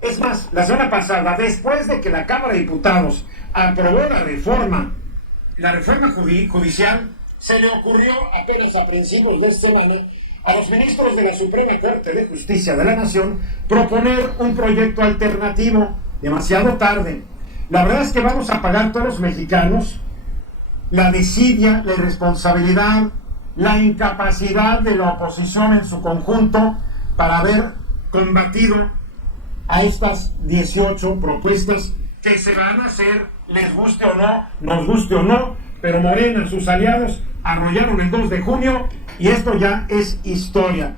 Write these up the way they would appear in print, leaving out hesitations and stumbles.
Es más, la semana pasada, después de que la Cámara de Diputados aprobó la reforma judicial, se le ocurrió apenas a principios de esta semana a los ministros de la Suprema Corte de Justicia de la Nación proponer un proyecto alternativo, demasiado tarde. La verdad es que vamos a pagar todos los mexicanos la desidia, la irresponsabilidad, la incapacidad de la oposición en su conjunto para haber combatido a estas 18 propuestas que se van a hacer, les guste o no, nos guste o no, pero Morena, sus aliados, arrollaron el 2 de junio y esto ya es historia.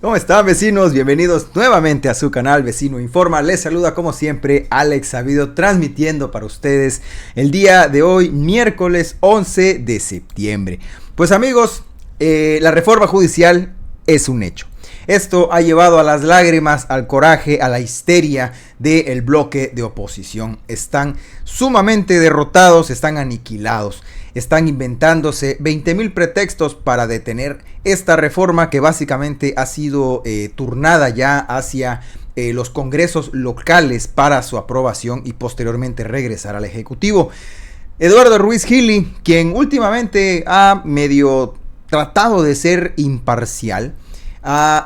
¿Cómo están, vecinos? Bienvenidos nuevamente a su canal Vecino Informa. Les saluda como siempre Alex Sabido, transmitiendo para ustedes el día de hoy, miércoles 11 de septiembre. Pues amigos, la reforma judicial es un hecho. Esto ha llevado a las lágrimas, al coraje, a la histeria del bloque de oposición. Están sumamente derrotados, están aniquilados. Están inventándose 20,000 pretextos para detener esta reforma que básicamente ha sido turnada ya hacia los congresos locales para su aprobación y posteriormente regresar al Ejecutivo. Eduardo Ruiz Gili, quien últimamente ha medio tratado de ser imparcial, ha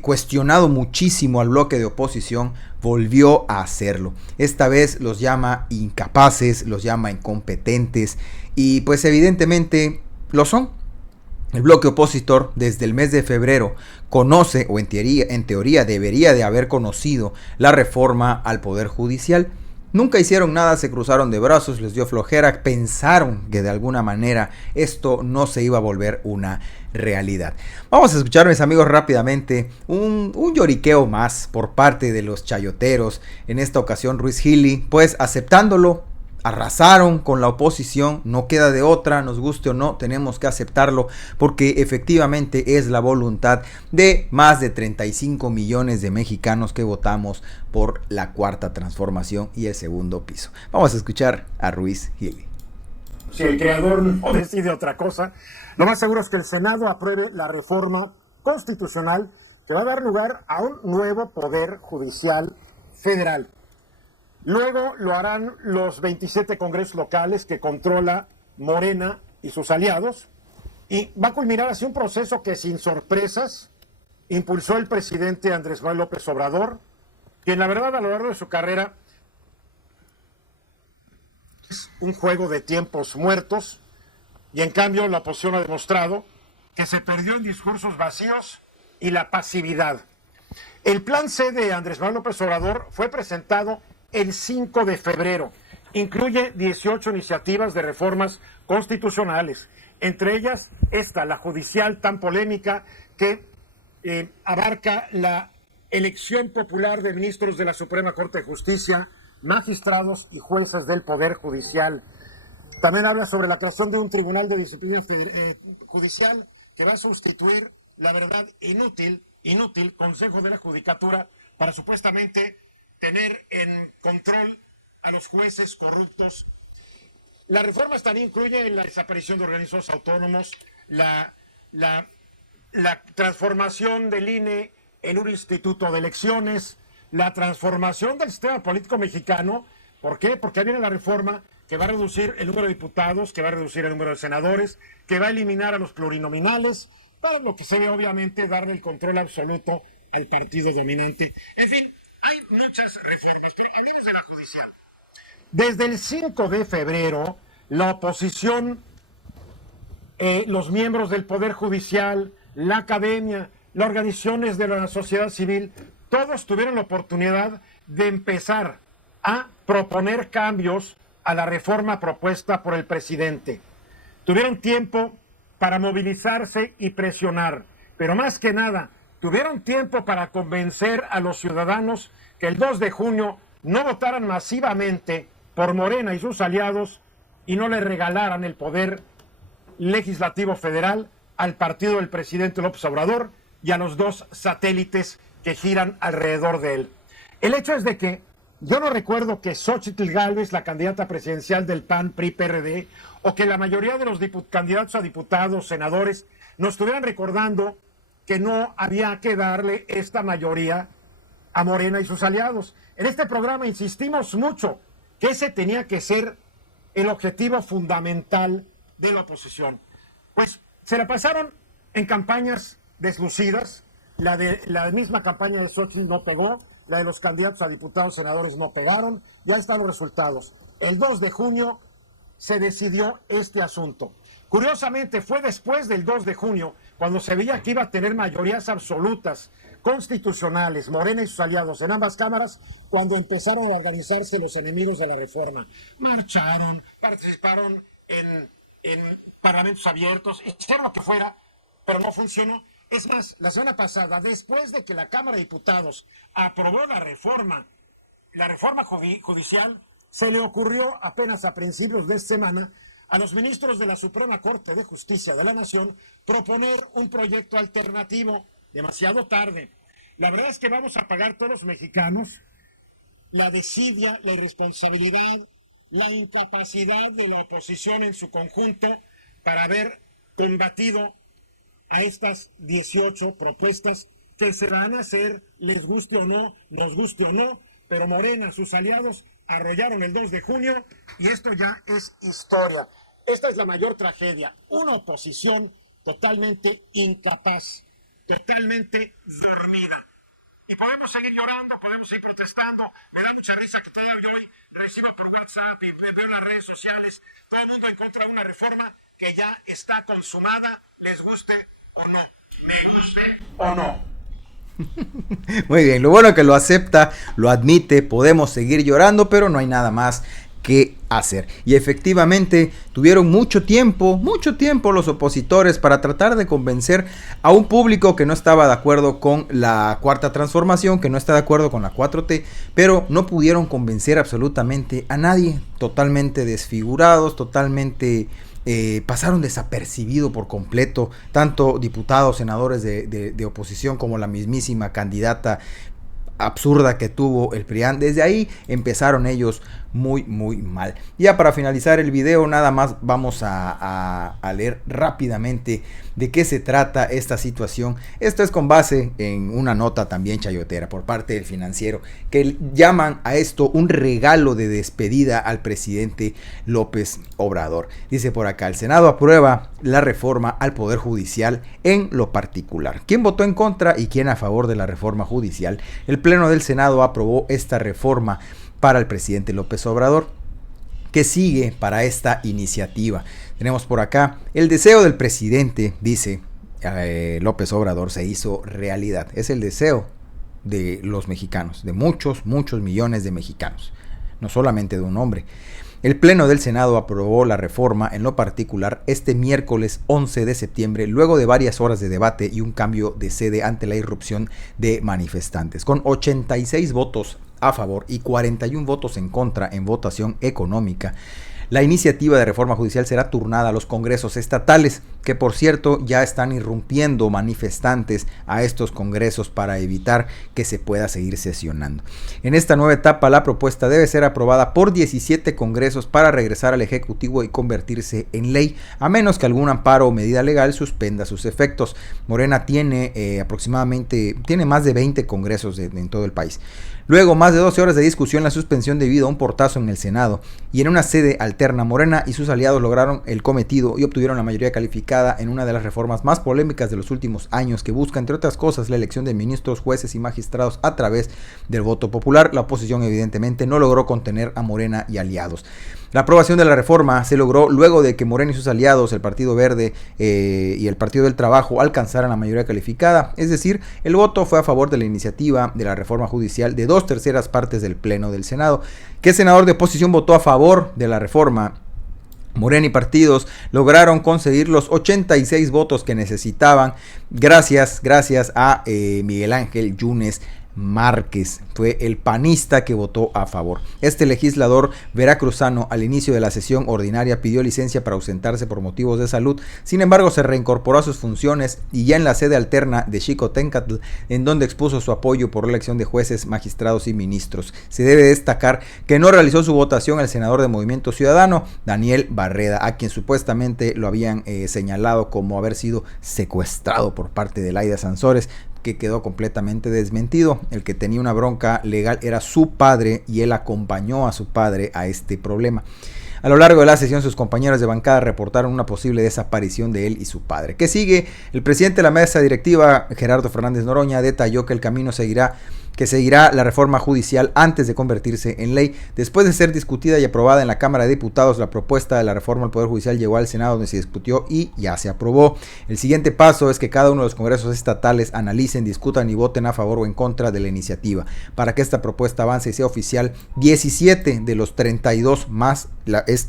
cuestionado muchísimo al bloque de oposición, volvió a hacerlo. Esta vez los llama incapaces, los llama incompetentes y pues evidentemente lo son. El bloque opositor desde el mes de febrero conoce, o en teoría debería de haber conocido la reforma al Poder Judicial. Nunca hicieron nada, se cruzaron de brazos, les dio flojera, pensaron que de alguna manera esto no se iba a volver una realidad. Vamos a escuchar, mis amigos, rápidamente un lloriqueo más por parte de los chayoteros. En esta ocasión Ruiz Gili, pues aceptándolo, arrasaron con la oposición, no queda de otra, nos guste o no, tenemos que aceptarlo porque efectivamente es la voluntad de más de 35 millones de mexicanos que votamos por la cuarta transformación y el segundo piso. Vamos a escuchar a Ruiz Gili. Si el creador no decide otra cosa, lo más seguro es que el Senado apruebe la reforma constitucional que va a dar lugar a un nuevo poder judicial federal. Luego lo harán los 27 congresos locales que controla Morena y sus aliados, y va a culminar así un proceso que sin sorpresas impulsó el presidente Andrés Manuel López Obrador, quien la verdad a lo largo de su carrera es un juego de tiempos muertos, y en cambio la oposición ha demostrado que se perdió en discursos vacíos y la pasividad. El plan C de Andrés Manuel López Obrador fue presentado el 5 de febrero. Incluye 18 iniciativas de reformas constitucionales, entre ellas esta, la judicial tan polémica que abarca la elección popular de ministros de la Suprema Corte de Justicia, magistrados y jueces del Poder Judicial. También habla sobre la creación de un tribunal de disciplina judicial que va a sustituir, la verdad, inútil Consejo de la Judicatura para supuestamente tener en control a los jueces corruptos. La reforma también incluye la desaparición de organismos autónomos, la transformación del INE en un instituto de elecciones, la transformación del sistema político mexicano. ¿Por qué? Porque ahí viene la reforma que va a reducir el número de diputados, que va a reducir el número de senadores, que va a eliminar a los plurinominales, para lo que se ve obviamente darle el control absoluto al partido dominante. En fin, hay muchas reformas, pero hablemos de la judicial. Desde el 5 de febrero, la oposición, los miembros del Poder Judicial, la academia, las organizaciones de la sociedad civil, todos tuvieron la oportunidad de empezar a proponer cambios a la reforma propuesta por el presidente. Tuvieron tiempo para movilizarse y presionar, pero más que nada, tuvieron tiempo para convencer a los ciudadanos que el 2 de junio no votaran masivamente por Morena y sus aliados y no le regalaran el poder legislativo federal al partido del presidente López Obrador y a los dos satélites que giran alrededor de él. El hecho es de que yo no recuerdo que Xóchitl Gálvez, la candidata presidencial del PAN, PRI, PRD, o que la mayoría de los candidatos a diputados, senadores, nos estuvieran recordando que no había que darle esta mayoría a Morena y sus aliados. En este programa insistimos mucho que ese tenía que ser el objetivo fundamental de la oposición. Pues se la pasaron en campañas deslucidas. La misma campaña de Xochitl no pegó, la de los candidatos a diputados, senadores no pegaron. Ya están los resultados. El 2 de junio se decidió este asunto. Curiosamente, fue después del 2 de junio, cuando se veía que iba a tener mayorías absolutas constitucionales, Morena y sus aliados en ambas cámaras, cuando empezaron a organizarse los enemigos de la reforma. Marcharon, participaron en parlamentos abiertos, hicieron lo que fuera, pero no funcionó. Es más, la semana pasada, después de que la Cámara de Diputados aprobó la reforma judicial, se le ocurrió apenas a principios de esta semana a los ministros de la Suprema Corte de Justicia de la Nación proponer un proyecto alternativo. Demasiado tarde. La verdad es que vamos a pagar todos los mexicanos la desidia, la irresponsabilidad, la incapacidad de la oposición en su conjunto para haber combatido a estas 18 propuestas que se van a hacer, les guste o no, nos guste o no, pero Morena, sus aliados, arrollaron el 2 de junio y esto ya es historia. Esta es la mayor tragedia. Una oposición totalmente incapaz, totalmente dormida. Y podemos seguir llorando, podemos seguir protestando. Me da mucha risa que todavía hoy recibo por WhatsApp y veo en las redes sociales todo el mundo en contra de una reforma que ya está consumada, les guste o no, me guste o no. Muy bien, lo bueno es que lo acepta, lo admite, podemos seguir llorando, pero no hay nada más que hacer. Y efectivamente tuvieron mucho tiempo los opositores para tratar de convencer a un público que no estaba de acuerdo con la Cuarta Transformación, que no está de acuerdo con la 4T, pero no pudieron convencer absolutamente a nadie, totalmente desfigurados, totalmente pasaron desapercibido por completo, tanto diputados, senadores de oposición como la mismísima candidata absurda que tuvo el PRIAN. Desde ahí empezaron ellos muy mal. Ya para finalizar el video, nada más vamos a leer rápidamente de qué se trata esta situación. Esto es con base en una nota también chayotera por parte del Financiero, que llaman a esto un regalo de despedida al presidente López Obrador. Dice por acá: el Senado aprueba la reforma al Poder Judicial en lo particular. ¿Quién votó en contra y quién a favor de la reforma judicial? El Pleno del Senado aprobó esta reforma para el presidente López Obrador. ¿Qué sigue para esta iniciativa? Tenemos por acá: el deseo del presidente, dice López Obrador, se hizo realidad. Es el deseo de los mexicanos, de muchos millones de mexicanos, no solamente de un hombre. El Pleno del Senado aprobó la reforma en lo particular este miércoles 11 de septiembre, luego de varias horas de debate y un cambio de sede ante la irrupción de manifestantes. Con 86 votos a favor y 41 votos en contra en votación económica, la iniciativa de reforma judicial será turnada a los congresos estatales, que por cierto ya están irrumpiendo manifestantes a estos congresos para evitar que se pueda seguir sesionando. En esta nueva etapa, la propuesta debe ser aprobada por 17 congresos para regresar al Ejecutivo y convertirse en ley, a menos que algún amparo o medida legal suspenda sus efectos. Morena tiene más de 20 congresos en todo el país. Luego, más de 12 horas de discusión, la suspensión debido a un portazo en el Senado y en una sede alterna, Morena y sus aliados lograron el cometido y obtuvieron la mayoría calificada en una de las reformas más polémicas de los últimos años, que busca, entre otras cosas, la elección de ministros, jueces y magistrados a través del voto popular. La oposición evidentemente no logró contener a Morena y aliados. La aprobación de la reforma se logró luego de que Morena y sus aliados, el Partido Verde y el Partido del Trabajo, alcanzaran la mayoría calificada, es decir, el voto fue a favor de la iniciativa de la reforma judicial de 2/3 partes del Pleno del Senado. ¿Qué senador de oposición votó a favor de la reforma? Morena y partidos lograron conseguir los 86 votos que necesitaban gracias a Miguel Ángel Yunes Márquez. Fue el panista que votó a favor. Este legislador veracruzano al inicio de la sesión ordinaria pidió licencia para ausentarse por motivos de salud. Sin embargo, se reincorporó a sus funciones y ya en la sede alterna de Xicoténcatl, en donde expuso su apoyo por la elección de jueces, magistrados y ministros. Se debe destacar que no realizó su votación el senador de Movimiento Ciudadano, Daniel Barreda, a quien supuestamente lo habían señalado como haber sido secuestrado por parte de Laida Sansores, que quedó completamente desmentido. El que tenía una bronca legal era su padre y él acompañó a su padre a este problema. A lo largo de la sesión, sus compañeros de bancada reportaron una posible desaparición de él y su padre. ¿Qué sigue? El presidente de la mesa directiva, Gerardo Fernández Noroña, detalló que el camino seguirá la reforma judicial antes de convertirse en ley. Después de ser discutida y aprobada en la Cámara de Diputados, la propuesta de la reforma al Poder Judicial llegó al Senado, donde se discutió y ya se aprobó. El siguiente paso es que cada uno de los congresos estatales analicen, discutan y voten a favor o en contra de la iniciativa. Para que esta propuesta avance y sea oficial, 17 de los 32 más,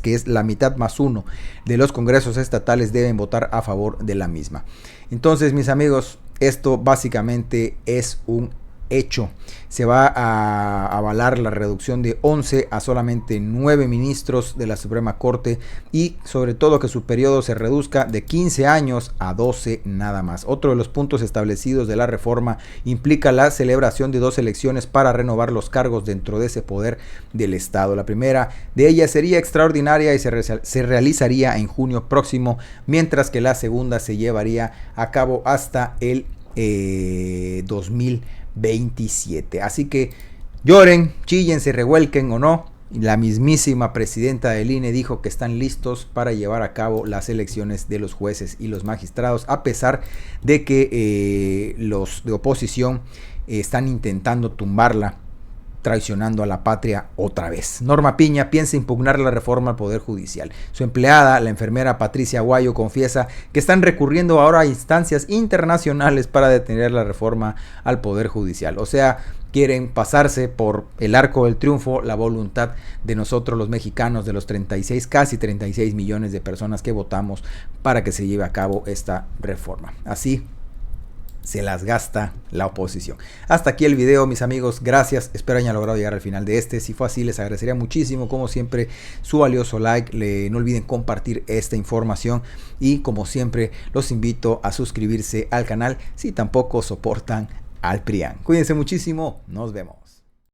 que es la mitad más uno de los congresos estatales deben votar a favor de la misma. Entonces, mis amigos, esto básicamente es un hecho. Se va a avalar la reducción de 11 a solamente 9 ministros de la Suprema Corte y sobre todo que su periodo se reduzca de 15 años a 12 nada más. Otro de los puntos establecidos de la reforma implica la celebración de 2 elecciones para renovar los cargos dentro de ese poder del Estado. La primera de ellas sería extraordinaria y se realizaría en junio próximo, mientras que la segunda se llevaría a cabo hasta el 2027. Así que lloren, chillen, se revuelquen o no, la mismísima presidenta del INE dijo que están listos para llevar a cabo las elecciones de los jueces y los magistrados, a pesar de que los de oposición están intentando tumbarla, traicionando a la patria otra vez. Norma Piña piensa impugnar la reforma al Poder Judicial. Su empleada, la enfermera Patricia Aguayo, confiesa que están recurriendo ahora a instancias internacionales para detener la reforma al Poder Judicial. O sea, quieren pasarse por el arco del triunfo la voluntad de nosotros los mexicanos, de los casi 36 millones de personas que votamos para que se lleve a cabo esta reforma. Así se las gasta la oposición. Hasta aquí el video, mis amigos. Gracias. Espero hayan logrado llegar al final de este. Si fue así, les agradecería muchísimo, como siempre, su valioso like. No olviden compartir esta información. Y como siempre, los invito a suscribirse al canal si tampoco soportan al PRIAN. Cuídense muchísimo. Nos vemos.